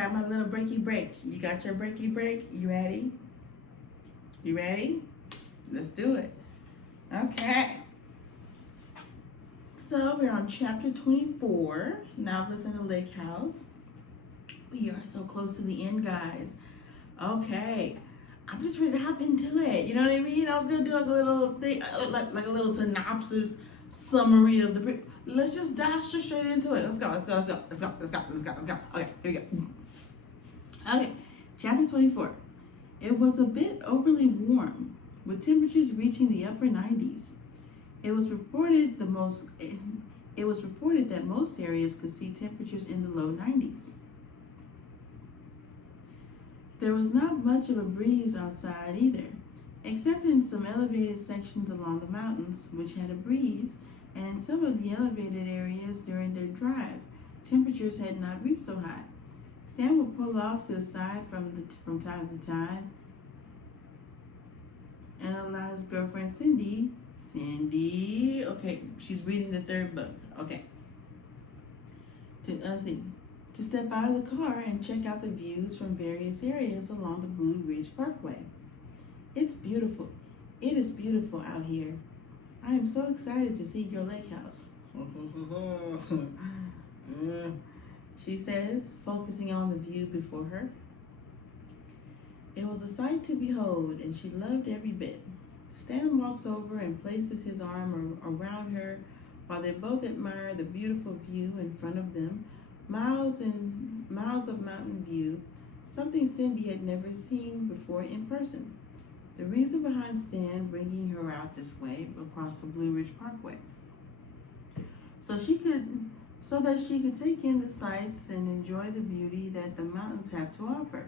got my little breaky break. You got your breaky break? You ready? You ready? Let's do it. Okay. So we're on chapter 24, Novelist in the Lake House. We are so close to the end, guys. Okay. I'm just ready to hop into it. You know what I mean? I was gonna do like a little thing, like a little synopsis, summary of the. Let's just dash straight into it. Let's go. Okay, here we go. Okay, chapter 24. It was a bit overly warm, with temperatures reaching the upper 90s. It was reported that most areas could see temperatures in the low 90s. There was not much of a breeze outside either, except in some elevated sections along the mountains, which had a breeze, and in some of the elevated areas during their drive, temperatures had not reached so high. Stan would pull off to the side from time to time and allow his girlfriend Cindy, okay, she's reading the third book, okay, to step out of the car and check out the views from various areas along the Blue Ridge Parkway. It's beautiful. It is beautiful out here. I am so excited to see your lake house. She says, focusing on the view before her. It was a sight to behold, and she loved every bit. Stan walks over and places his arm around her while they both admire the beautiful view in front of them, miles and miles of mountain view, something Cindy had never seen before in person. The reason behind Stan bringing her out this way across the Blue Ridge Parkway, so that she could take in the sights and enjoy the beauty that the mountains have to offer.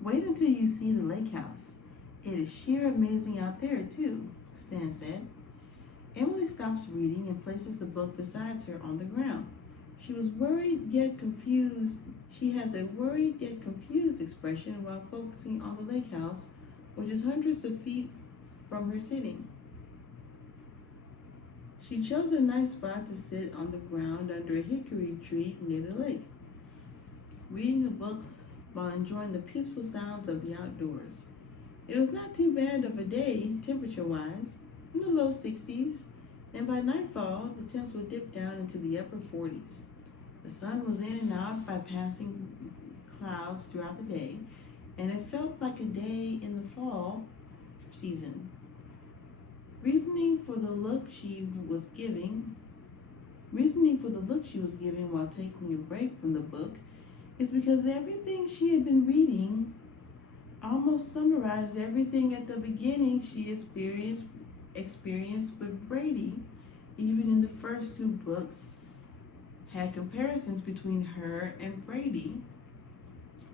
Wait until you see the lake house. It is sheer amazing out there too, Stan said. Emily stops reading and places the book beside her on the ground. She was worried yet confused. She has a worried yet confused expression while focusing on the lake house, which is hundreds of feet from her sitting. She chose a nice spot to sit on the ground under a hickory tree near the lake, reading a book while enjoying the peaceful sounds of the outdoors. It was not too bad of a day, temperature-wise, in the low 60s, and by nightfall, the temps would dip down into the upper 40s. The sun was in and out by passing clouds throughout the day, and it felt like a day in the fall season. Reasoning for the look she was giving while taking a break from the book is because everything she had been reading almost summarized everything at the beginning she experienced with Brady. Even in the first two books had comparisons between her and Brady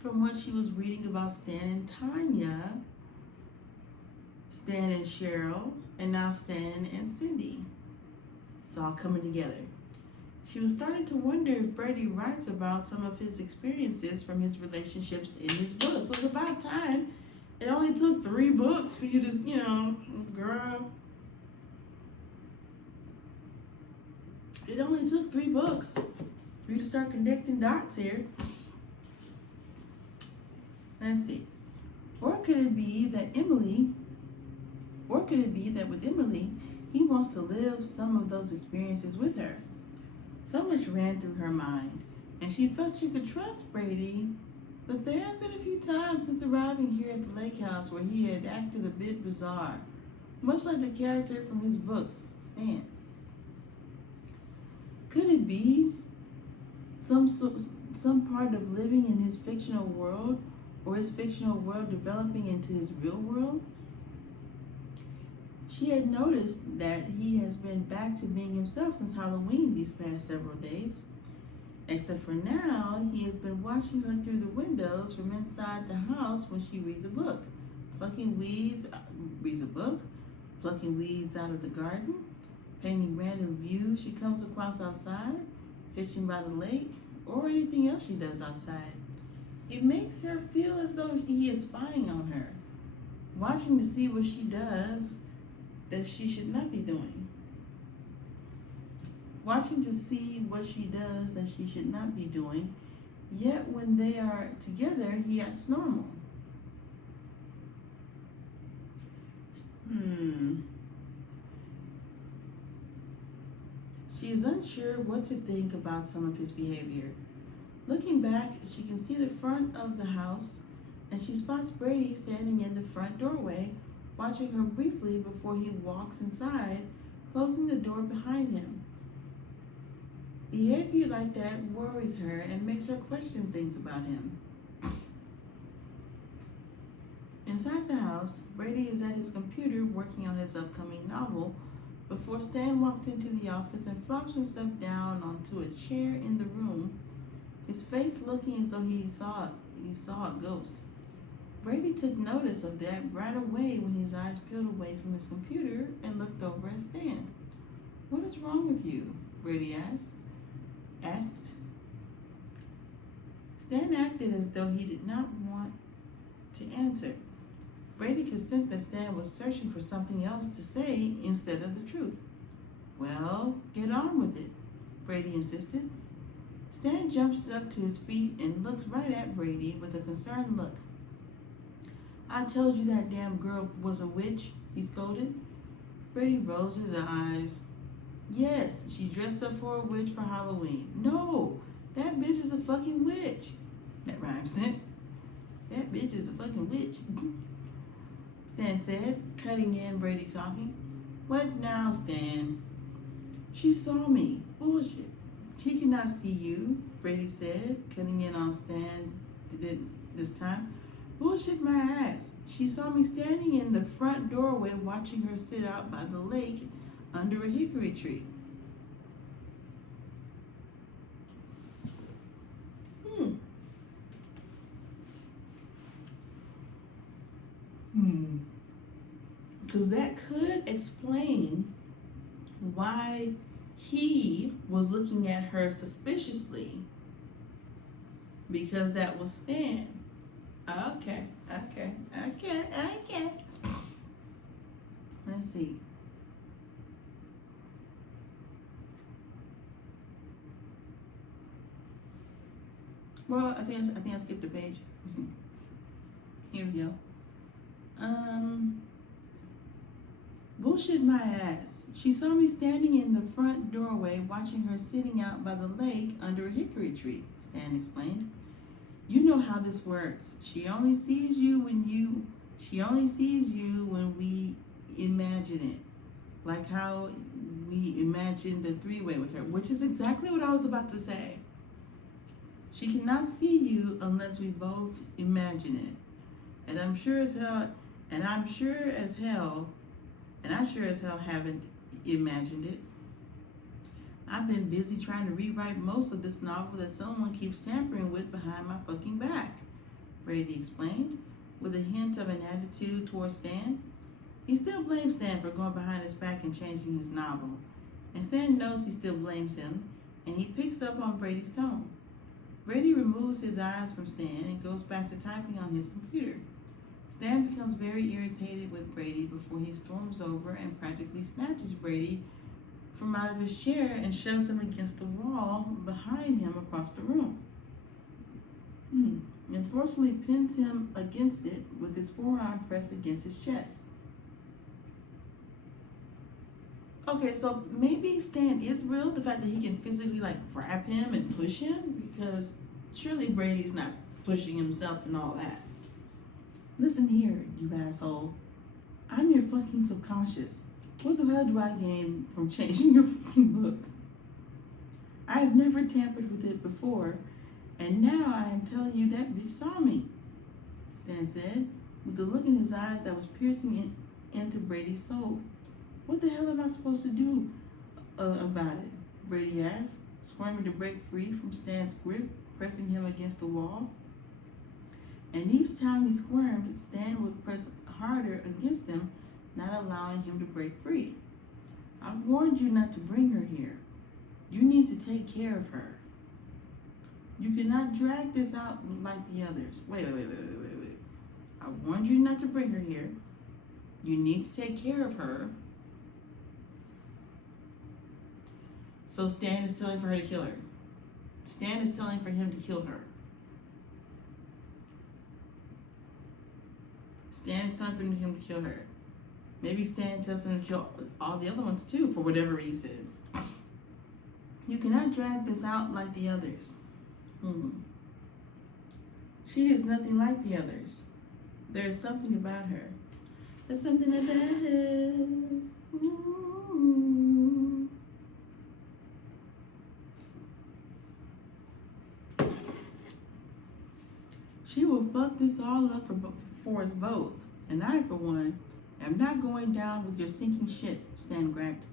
from what she was reading about Stan and Tanya, Stan and Cheryl, and now Stan and Cindy. It's all coming together. She was starting to wonder if Brady writes about some of his experiences from his relationships in his books. It was about time. It only took 3 books for you to, girl. It only took 3 books for you to start connecting dots here. Let's see. Or could it be that with Emily, he wants to live some of those experiences with her? So much ran through her mind, and she felt she could trust Brady, but there had been a few times since arriving here at the lake house where he had acted a bit bizarre, much like the character from his books, Stan. Could it be some part of living in his fictional world, or his fictional world developing into his real world? She had noticed that he has been back to being himself since Halloween these past several days. Except for now, he has been watching her through the windows from inside the house when she reads a book, plucking weeds out of the garden, painting random views she comes across outside, fishing by the lake, or anything else she does outside. It makes her feel as though he is spying on her, watching to see what she does that she should not be doing. Watching to see what she does that she should not be doing, yet when they are together, he acts normal. She is unsure what to think about some of his behavior. Looking back, she can see the front of the house, and she spots Brady standing in the front doorway, watching her briefly before he walks inside, closing the door behind him. Behavior like that worries her and makes her question things about him. Inside the house, Brady is at his computer working on his upcoming novel before Stan walks into the office and flops himself down onto a chair in the room, his face looking as though he saw a ghost. Brady took notice of that right away when his eyes peeled away from his computer and looked over at Stan. "What is wrong with you?" Brady asked. Stan acted as though he did not want to answer. Brady could sense that Stan was searching for something else to say instead of the truth. "Well, get on with it," Brady insisted. Stan jumps up to his feet and looks right at Brady with a concerned look. "I told you that damn girl was a witch," he scolded. Brady rolls his eyes. "Yes, she dressed up for a witch for Halloween." "No, that bitch is a fucking witch." That rhymes, That bitch is a fucking witch. Stan said, cutting in Brady talking. "What now, Stan?" "She saw me." "Bullshit. She cannot see you," Brady said, cutting in on Stan this time. "Bullshit my ass. She saw me standing in the front doorway watching her sit out by the lake under a hickory tree." Because that could explain why he was looking at her suspiciously, because that was Stan. Okay. Let's see. Well, I think I skipped a page. Here we go. Bullshit my ass. She saw me standing in the front doorway watching her sitting out by the lake under a hickory tree, Stan explained. "You know how this works. She only sees you when we imagine it. Like how we imagined the three-way with her," which is exactly what I was about to say. "She cannot see you unless we both imagine it. And I sure as hell haven't imagined it. I've been busy trying to rewrite most of this novel that someone keeps tampering with behind my fucking back," Brady explained, with a hint of an attitude towards Stan. He still blames Stan for going behind his back and changing his novel, and Stan knows he still blames him, and he picks up on Brady's tone. Brady removes his eyes from Stan and goes back to typing on his computer. Stan becomes very irritated with Brady before he storms over and practically snatches Brady from out of his chair and shoves him against the wall behind him across the room. And forcefully pins him against it with his forearm pressed against his chest. Okay, so maybe Stan is real, the fact that he can physically grab him and push him, because surely Brady's not pushing himself and all that. "Listen here, you asshole. I'm your fucking subconscious. What the hell do I gain from changing your fucking book? I have never tampered with it before, and now I am telling you that bitch saw me," Stan said, with the look in his eyes that was piercing into Brady's soul. "What the hell am I supposed to do about it?" Brady asked, squirming to break free from Stan's grip, pressing him against the wall. And each time he squirmed, Stan would press harder against him, not allowing him to break free. "I warned you not to bring her here. You need to take care of her. You cannot drag this out like the others." Wait. "I warned you not to bring her here. You need to take care of her." So Stan is telling for her to kill her. Stan is telling for him to kill her. Stan is telling him to kill her. Maybe Stan tells him to kill all the other ones too, for whatever reason. You cannot drag this out like the others. She is nothing like the others. There is something about her. There's something about her. Ooh. She will fuck this all up for us both. And I, for one, am not going down with your stinking shit, Stan griped.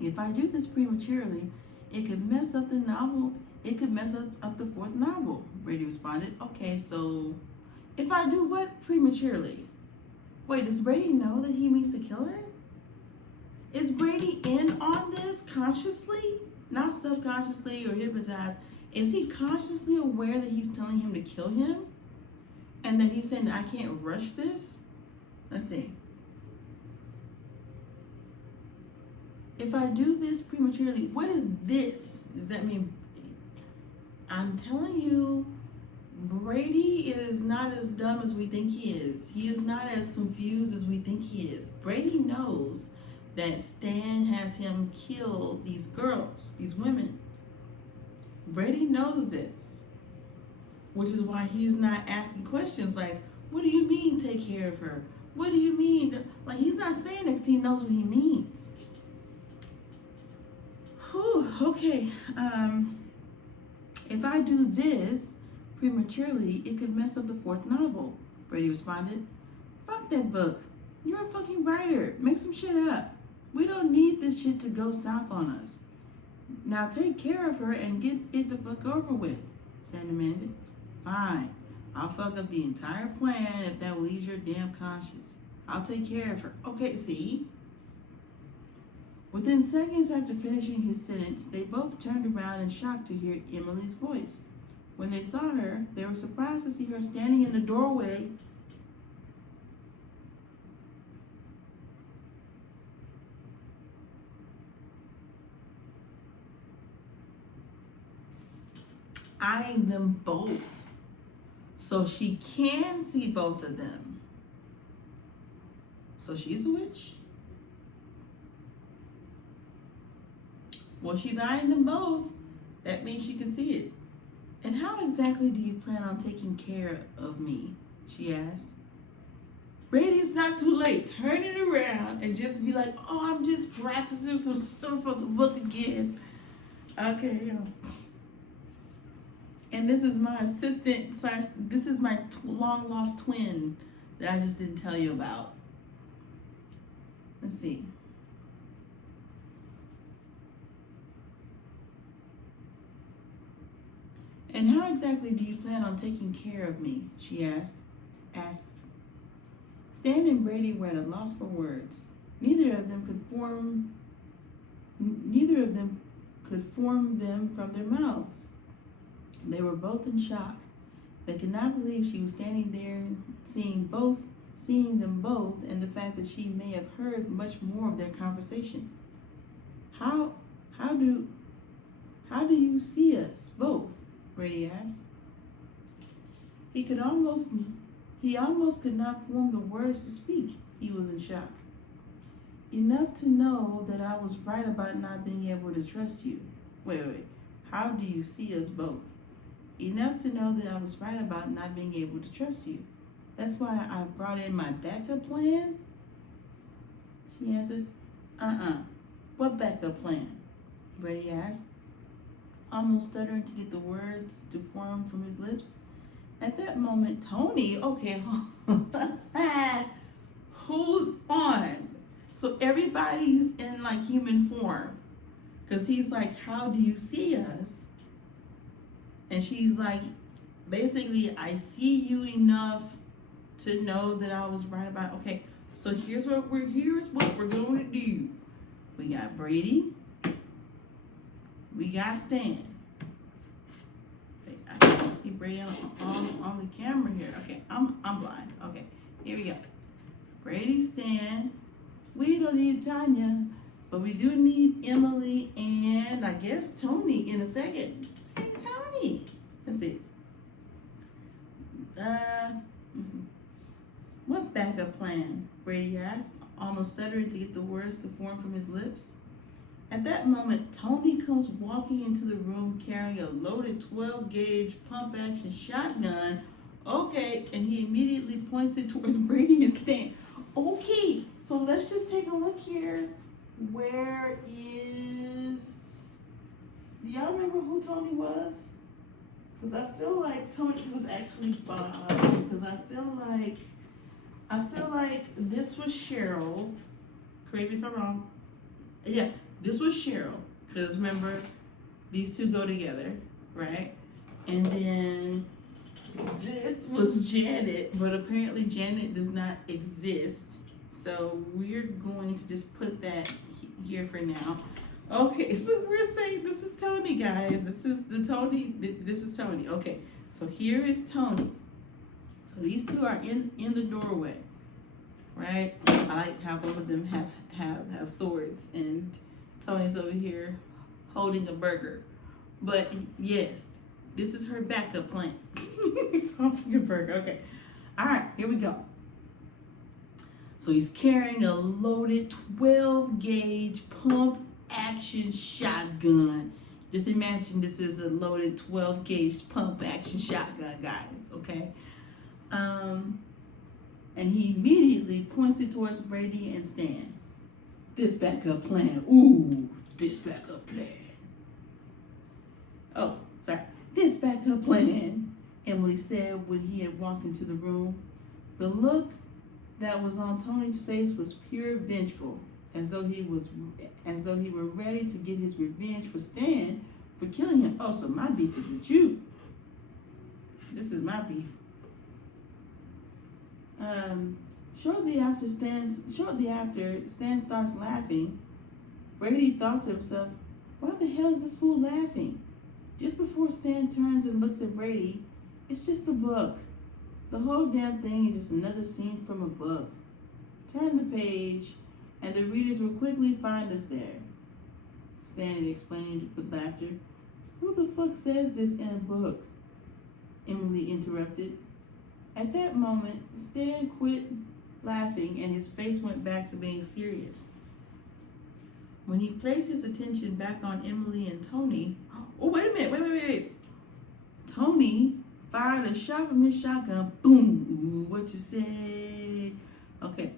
If I do this prematurely, it could mess up the novel. It could mess up the fourth novel, Brady responded. Okay, so if I do what prematurely? Wait, does Brady know that he means to kill her? Is Brady in on this consciously? Not subconsciously or hypnotized. Is he consciously aware that he's telling him to kill him? And that he's saying that I can't rush this? Let's see. If I do this prematurely, what is this? Does that mean? I'm telling you, Brady is not as dumb as we think he is. He is not as confused as we think he is. Brady knows that Stan has him kill these girls, these women. Brady knows this, which is why he's not asking questions like, what do you mean take care of her? What do you mean? Like, he's not saying it because he knows what he means. Whew, okay. If I do this prematurely, it could mess up the fourth novel, Brady responded. Fuck that book. You're a fucking writer. Make some shit up. We don't need this shit to go south on us. Now take care of her and get it the fuck over with, Stan demanded. Fine. I'll fuck up the entire plan if that will ease your damn conscience. I'll take care of her. Okay, see? Within seconds after finishing his sentence, they both turned around in shock to hear Emily's voice. When they saw her, they were surprised to see her standing in the doorway. Eyeing them both. So she can see both of them. So she's a witch? Well, she's eyeing them both. That means she can see it. And how exactly do you plan on taking care of me? She asked. Brady, it's not too late. Turn it around and just be like, oh, I'm just practicing some stuff for the book again. Okay. And this is my assistant / this is my long lost twin that I just didn't tell you about. Let's see. And how exactly do you plan on taking care of me? She asked. Stan and Brady were at a loss for words. Neither of them could form them from their mouths. They were both in shock. They could not believe she was standing there seeing them both, and the fact that she may have heard much more of their conversation. How do you see us both? Brady asked. He almost could not form the words to speak. He was in shock. Enough to know that I was right about not being able to trust you. Wait. How do you see us both? Enough to know that I was right about not being able to trust you. That's why I brought in my backup plan? She answered. What backup plan? Brady asked, almost stuttering to get the words to form from his lips. At that moment, Tony, okay, hold on. So everybody's in like human form. Because he's like, how do you see us? And she's like, basically, I see you enough to know that I was right about, okay, so here's what we're going to do. We got Brady. We got Stan. Okay, I can't see Brady on the camera here. Okay, I'm blind. Okay, here we go. Brady, Stan. We don't need Tanya, but we do need Emily and I guess Tony in a second. Hey, Tony. Let's see. What backup plan?" Brady asked, almost stuttering to get the words to form from his lips. At that moment, Tony comes walking into the room carrying a loaded 12-gauge pump-action shotgun. Okay, and he immediately points it towards Brady and Stan. Okay, so let's just take a look here. Where is... Do y'all remember who Tony was? Because I feel like Tony was actually Bob. Because I feel like this was Cheryl. Correct me if I'm wrong. Yeah, this was Cheryl. Because remember, these two go together, right? And then this was Janet, but apparently Janet does not exist. So we're going to just put that here for now. Okay, so we're saying this is Tony, guys. This is Tony. Okay, so here is Tony. So these two are in the doorway, right? I like how both of them have swords, and Tony's over here holding a burger. But yes, this is her backup plan. He's holding a burger. Okay, all right, here we go. So he's carrying a loaded 12-gauge pump-action shotgun. Just imagine this is a loaded 12-gauge pump-action shotgun, guys, okay? And he immediately points it towards Brady and Stan. This backup plan. Ooh, this backup plan. Oh, sorry. This backup plan, Emily said when he had walked into the room. The look that was on Tony's face was pure vengeful, as though he were ready to get his revenge for Stan for killing him. Oh, so my beef is with you. This is my beef. Shortly after Stan starts laughing, Brady thought to himself, "Why the hell is this fool laughing?" Just before Stan turns and looks at Brady, it's just a book. The whole damn thing is just another scene from a book. Turn the page, and the readers will quickly find us there. Stan explained with laughter. "Who the fuck says this in a book?" Emily interrupted. At that moment, Stan quit laughing and his face went back to being serious. When he placed his attention back on Emily and Tony, oh, wait a minute, wait. Tony fired a shot from his shotgun. Boom. Ooh, what you say? Okay.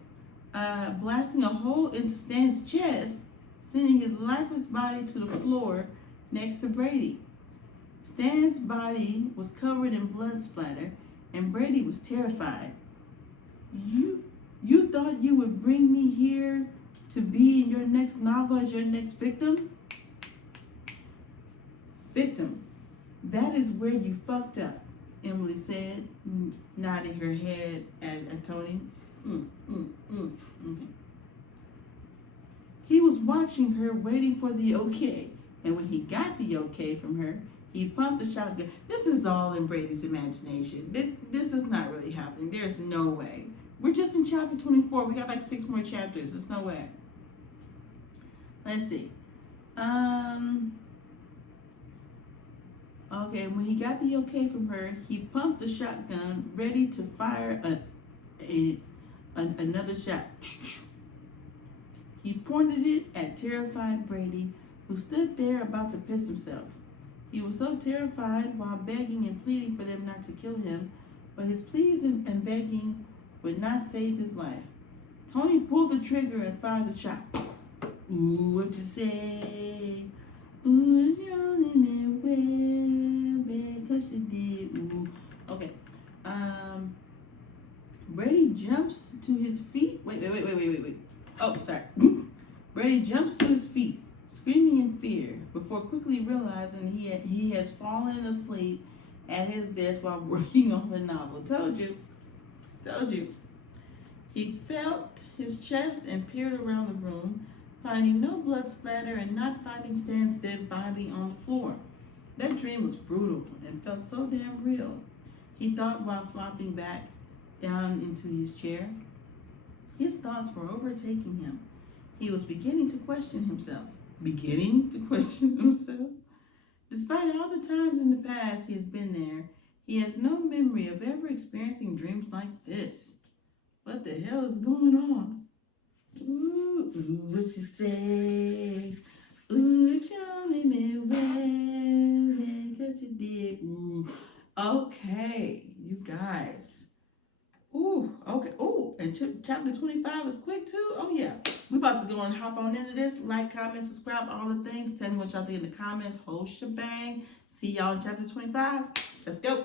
Blasting a hole into Stan's chest, sending his lifeless body to the floor next to Brady. Stan's body was covered in blood splatter, and Brady was terrified. You thought you would bring me here to be in your next novel as your next victim? Victim. That is where you fucked up, Emily said, nodding her head at Tony. Okay. He was watching her, waiting for the okay, and when he got the okay from her, he pumped the shotgun. This is all in Brady's imagination. This is not really happening. There's no way. We're just in chapter 24. We got like 6 more chapters. There's no way. Let's see. Okay, when he got the okay from her, he pumped the shotgun, ready to fire another shot. He pointed it at terrified Brady, who stood there about to piss himself. He was so terrified while begging and pleading for them not to kill him, but his pleas and begging would not save his life. Tony pulled the trigger and fired the shot. Ooh, what you say? Ooh, you only meant well, because you did. Ooh. Okay. Brady jumps to his feet. Wait. Oh, sorry. Brady jumps to his feet, screaming in fear, before quickly realizing he has fallen asleep at his desk while working on the novel. Told you. He felt his chest and peered around the room, finding no blood splatter and not finding Stan's dead body on the floor. That dream was brutal and felt so damn real, he thought while flopping back down into his chair. His thoughts were overtaking him. He was beginning to question himself. Despite all the times in the past he has been there, he has no memory of ever experiencing dreams like this. What the hell is going on? Ooh, ooh, what you say? Ooh, it's only been well, cause you did. Ooh. Okay, you guys. Ooh, okay. Ooh, and chapter 25 is quick too. Oh yeah. We about to go and hop on into this. Like, comment, subscribe, all the things. Tell me what y'all think in the comments. Whole shebang. See y'all in chapter 25. Let's go.